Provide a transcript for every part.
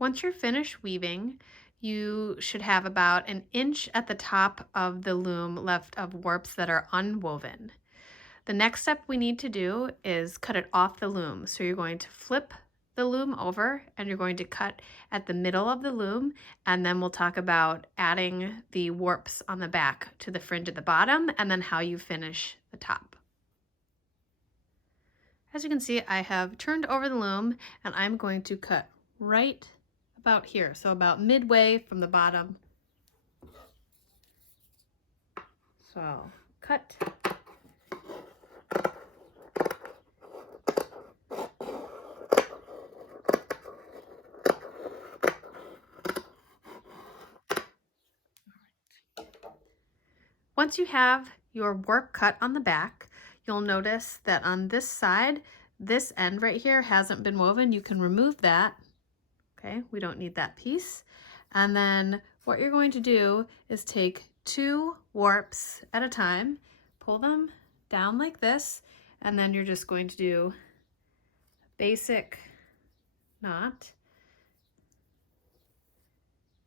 Once you're finished weaving, you should have about an inch at the top of the loom left of warps that are unwoven. The next step we need to do is cut it off the loom. So you're going to flip the loom over and you're going to cut at the middle of the loom, and then we'll talk about adding the warps on the back to the fringe at the bottom and then how you finish the top. As you can see, I have turned over the loom and I'm going to cut right about here, so about midway from the bottom. So cut. Once you have your warp cut on the back, you'll notice that on this side, this end right here hasn't been woven. You can remove that. Okay, we don't need that piece. And then what you're going to do is take 2 warps at a time, pull them down like this, and then you're just going to do a basic knot,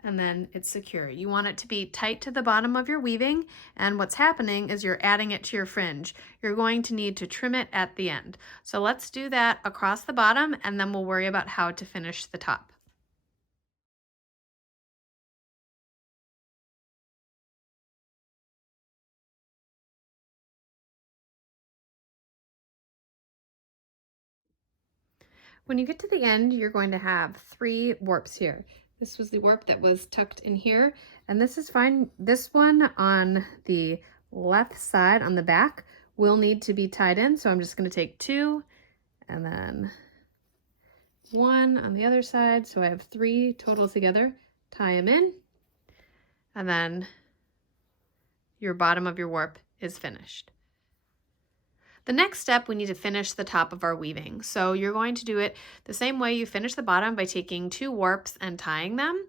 and then it's secure. You want it to be tight to the bottom of your weaving, and what's happening is you're adding it to your fringe. You're going to need to trim it at the end. So let's do that across the bottom, and then we'll worry about how to finish the top. When you get to the end, you're going to have 3 warps here. This was the warp that was tucked in here, and this is fine. This one on the left side on the back will need to be tied in, so I'm just going to take 2 and then 1 on the other side, so I have 3 total together. Tie them in, and then your bottom of your warp is finished. The next step, we need to finish the top of our weaving. So you're going to do it the same way you finish the bottom by taking 2 warps and tying them.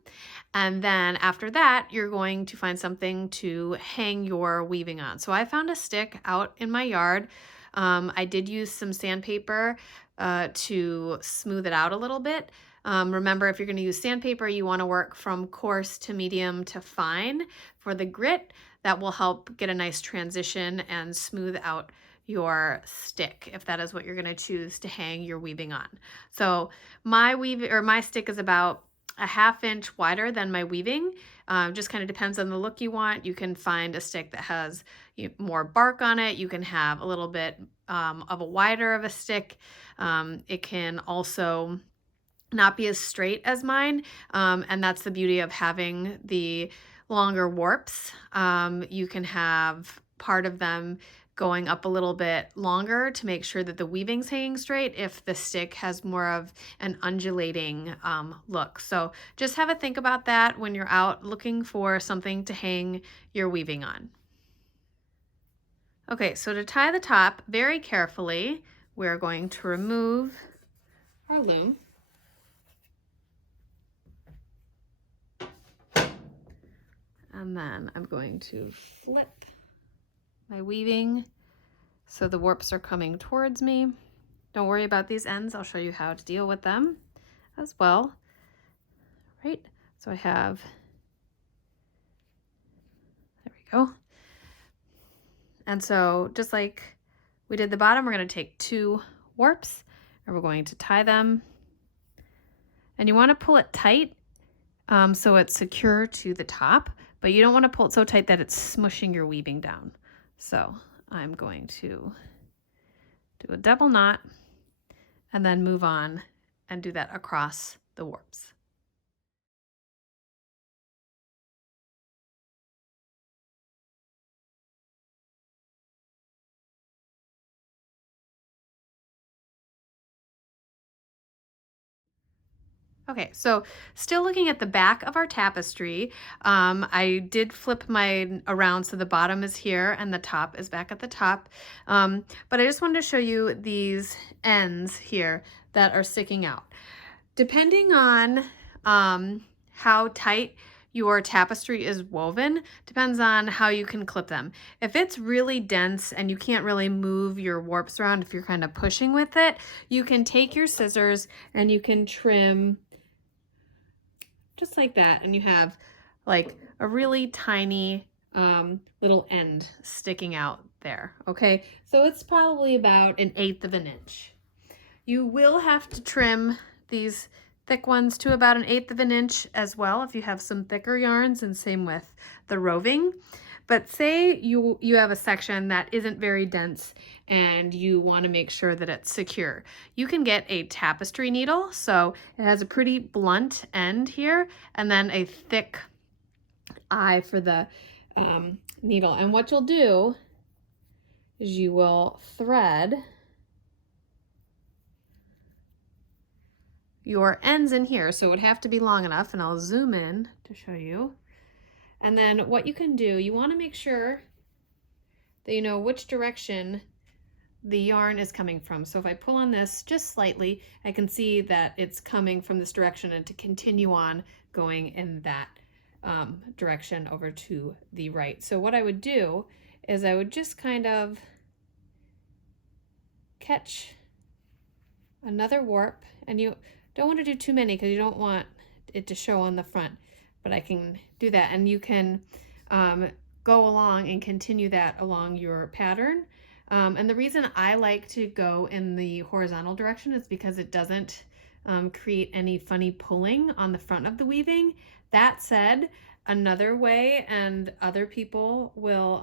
And then after that, you're going to find something to hang your weaving on. So I found a stick out in my yard. I did use some sandpaper to smooth it out a little bit. Remember, if you're going to use sandpaper, you want to work from coarse to medium to fine for the grit. That will help get a nice transition and smooth out your stick if that is what you're going to choose to hang your weaving on. So my stick is about a 1/2 inch wider than my weaving. Just kind of depends on the look you want. You can find a stick that has more bark on it. You can have a little bit of a wider of a stick. It can also not be as straight as mine, and that's the beauty of having the longer warps. You can have part of them going up a little bit longer to make sure that the weaving's hanging straight if the stick has more of an undulating look. So just have a think about that when you're out looking for something to hang your weaving on. Okay, so to tie the top very carefully, we're going to remove our loom. And then I'm going to flip my weaving so the warps are coming towards me. Don't worry about these ends. I'll show you how to deal with them as well. Right, so I have, there we go. And so just like we did the bottom, we're going to take 2 warps and we're going to tie them. And you want to pull it tight so it's secure to the top, but you don't want to pull it so tight that it's smushing your weaving down. So I'm going to do a double knot and then move on and do that across the warps. Okay, so still looking at the back of our tapestry, I did flip mine around so the bottom is here and the top is back at the top. But I just wanted to show you these ends here that are sticking out. Depending on how tight your tapestry is woven, depends on how you can clip them. If it's really dense and you can't really move your warps around, if you're kind of pushing with it, you can take your scissors and you can trim just like that. And you have like a really tiny little end sticking out there. Okay, so it's probably about 1/8 of an inch. You will have to trim these thick ones to about 1/8 of an inch as well if you have some thicker yarns, and same with the roving. But say you have a section that isn't very dense and you want to make sure that it's secure. You can get a tapestry needle. So it has a pretty blunt end here and then a thick eye for the needle. And what you'll do is you will thread your ends in here. So it would have to be long enough, and I'll zoom in to show you. And then what you can do, you want to make sure that you know which direction the yarn is coming from. So if I pull on this just slightly, I can see that it's coming from this direction and to continue on going in that direction over to the right. So what I would do is I would just kind of catch another warp, and you don't want to do too many because you don't want it to show on the front, but I can do that, and you can go along and continue that along your pattern. And the reason I like to go in the horizontal direction is because it doesn't create any funny pulling on the front of the weaving. That said, another way, and other people will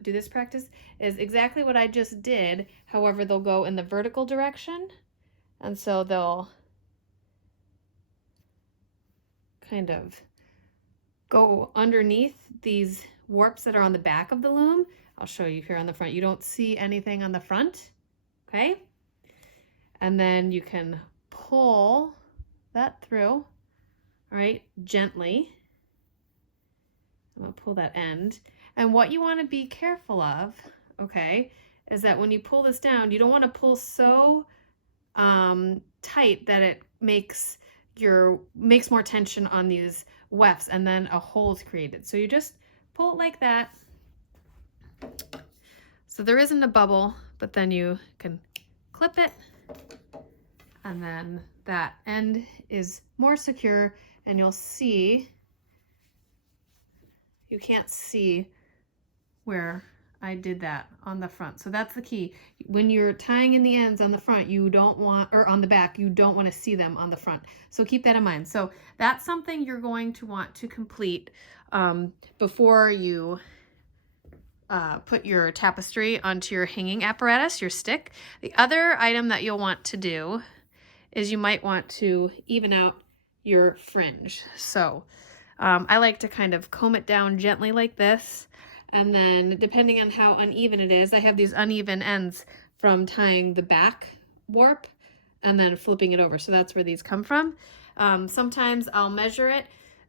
do this practice, is exactly what I just did. However, they'll go in the vertical direction, and so they'll kind of go underneath these warps that are on the back of the loom. I'll show you here on the front. You don't see anything on the front, okay? And then you can pull that through, all right, gently. I'm gonna pull that end. And what you wanna be careful of, okay, is that when you pull this down, you don't wanna pull so tight that it makes more tension on these wefts and then a hole is created. So you just pull it like that. So there isn't a bubble, but then you can clip it, and then that end is more secure, and you'll see, you can't see where I did that on the front. So that's the key. When you're tying in the ends on the front, you don't want, or on the back, you don't want to see them on the front. So keep that in mind. So that's something you're going to want to complete before you put your tapestry onto your hanging apparatus, your stick. The other item that you'll want to do is you might want to even out your fringe. So I like to kind of comb it down gently like this. And then depending on how uneven it is, I have these uneven ends from tying the back warp and then flipping it over. So that's where these come from. Sometimes I'll measure it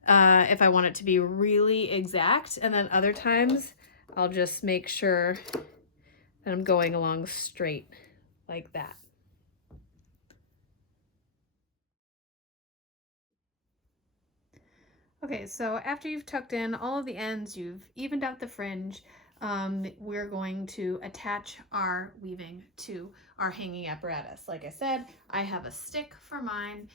if I want it to be really exact. And then other times I'll just make sure that I'm going along straight like that. Okay, so after you've tucked in all of the ends, you've evened out the fringe, we're going to attach our weaving to our hanging apparatus. Like I said, I have a stick for mine.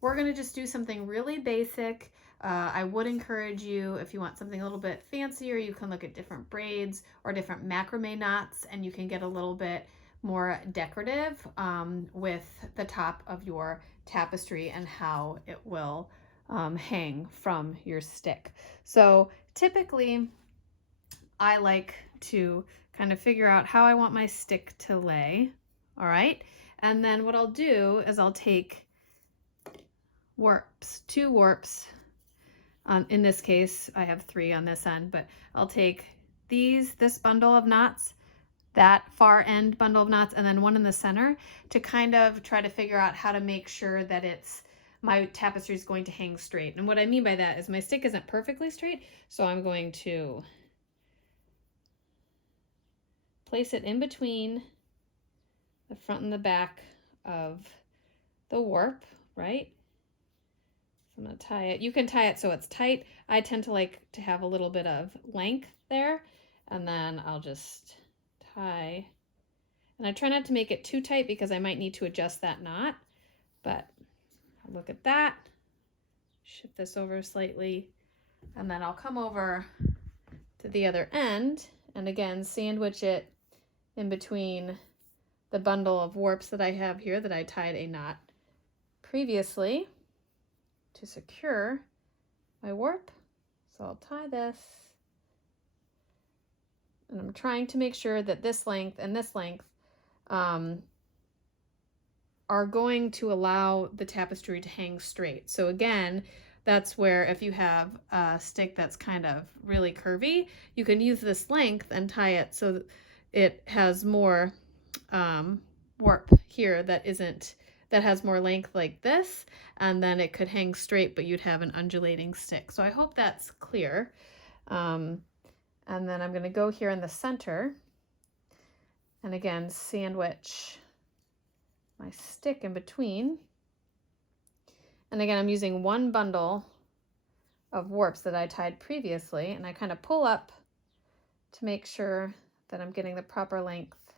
We're gonna just do something really basic. I would encourage you, if you want something a little bit fancier, you can look at different braids or different macrame knots, and you can get a little bit more decorative with the top of your tapestry and how it will hang from your stick. So typically I like to kind of figure out how I want my stick to lay. All right. And then what I'll do is I'll take warps, 2 warps. In this case, I have 3 on this end, but I'll take this bundle of knots, that far end bundle of knots, and then one in the center to kind of try to figure out how to make sure that my tapestry is going to hang straight. And what I mean by that is my stick isn't perfectly straight, so I'm going to place it in between the front and the back of the warp, right? So I'm going to tie it. You can tie it so it's tight. I tend to like to have a little bit of length there, and then I'll just tie. And I try not to make it too tight because I might need to adjust that knot, but look at that. shift this over slightly, and then I'll come over to the other end and again sandwich it in between the bundle of warps that I have here that I tied a knot previously to secure my warp. So I'll tie this, and I'm trying to make sure that this length and this length are going to allow the tapestry to hang straight. So again, that's where if you have a stick that's kind of really curvy, you can use this length and tie it so that it has more warp here that has more length like this, and then it could hang straight, but you'd have an undulating stick. So I hope that's clear. And then I'm going to go here in the center and again sandwich my stick in between. And again, I'm using one bundle of warps that I tied previously, and I kind of pull up to make sure that I'm getting the proper length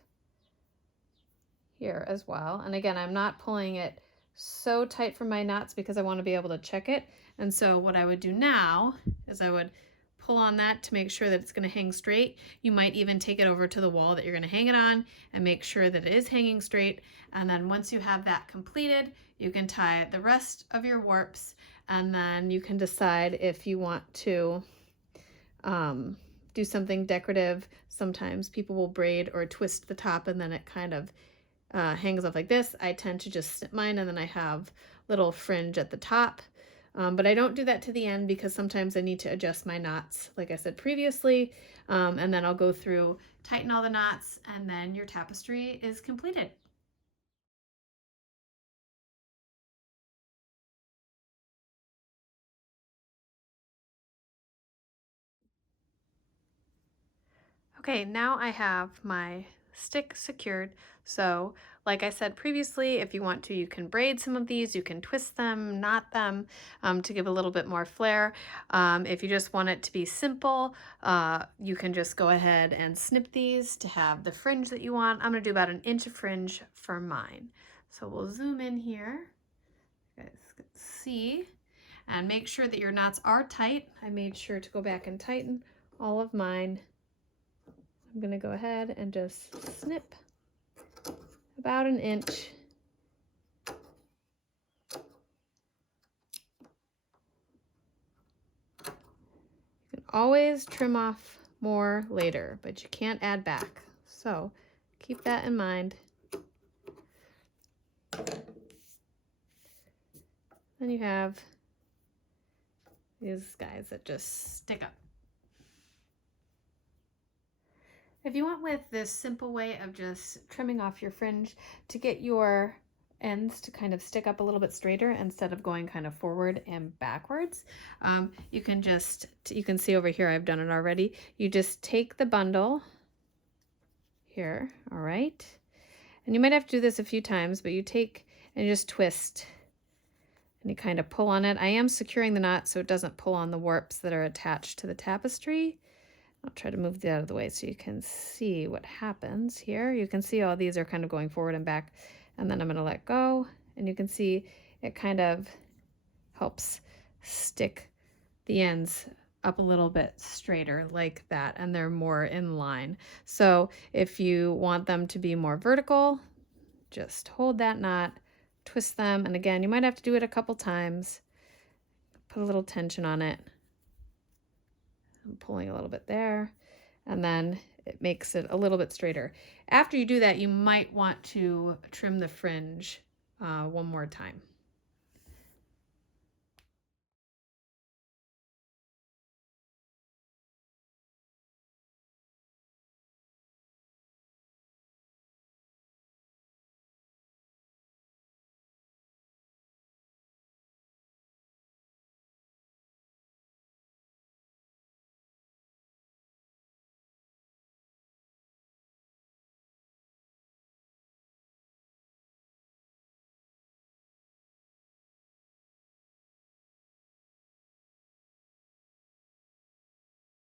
here as well. And again, I'm not pulling it so tight from my knots because I want to be able to check it. And so what I would do now is I would pull on that to make sure that it's going to hang straight. You might even take it over to the wall that you're going to hang it on and make sure that it is hanging straight. And then once you have that completed, you can tie the rest of your warps, and then you can decide if you want to do something decorative. Sometimes people will braid or twist the top and then it kind of hangs off like this. I tend to just snip mine and then I have little fringe at the top. But I don't do that to the end because sometimes I need to adjust my knots, like I said previously, and then I'll go through, tighten all the knots, and then your tapestry is completed. Okay, now I have my stick secured. So like I said previously, if you want to, you can braid some of these, you can twist them, knot them to give a little bit more flair. If you just want it to be simple, you can just go ahead and snip these to have the fringe that you want. I'm gonna do about 1 inch of fringe for mine. So we'll zoom in here, you guys can see, and make sure that your knots are tight. I made sure to go back and tighten all of mine. I'm going to go ahead and just snip about 1 inch. You can always trim off more later, but you can't add back. So keep that in mind. Then you have these guys that just stick up. If you want with this simple way of just trimming off your fringe to get your ends to kind of stick up a little bit straighter instead of going kind of forward and backwards, you can see over here, I've done it already. You just take the bundle here, all right? And you might have to do this a few times, but you take and you just twist and you kind of pull on it. I am securing the knot so it doesn't pull on the warps that are attached to the tapestry. I'll try to move that out of the way so you can see what happens here. You can see all these are kind of going forward and back, and then I'm going to let go, and you can see it kind of helps stick the ends up a little bit straighter like that, and they're more in line. So if you want them to be more vertical, just hold that knot, twist them, and again, you might have to do it a couple times. Put a little tension on it. I'm pulling a little bit there, and then it makes it a little bit straighter. After you do that, you might want to trim the fringe one more time.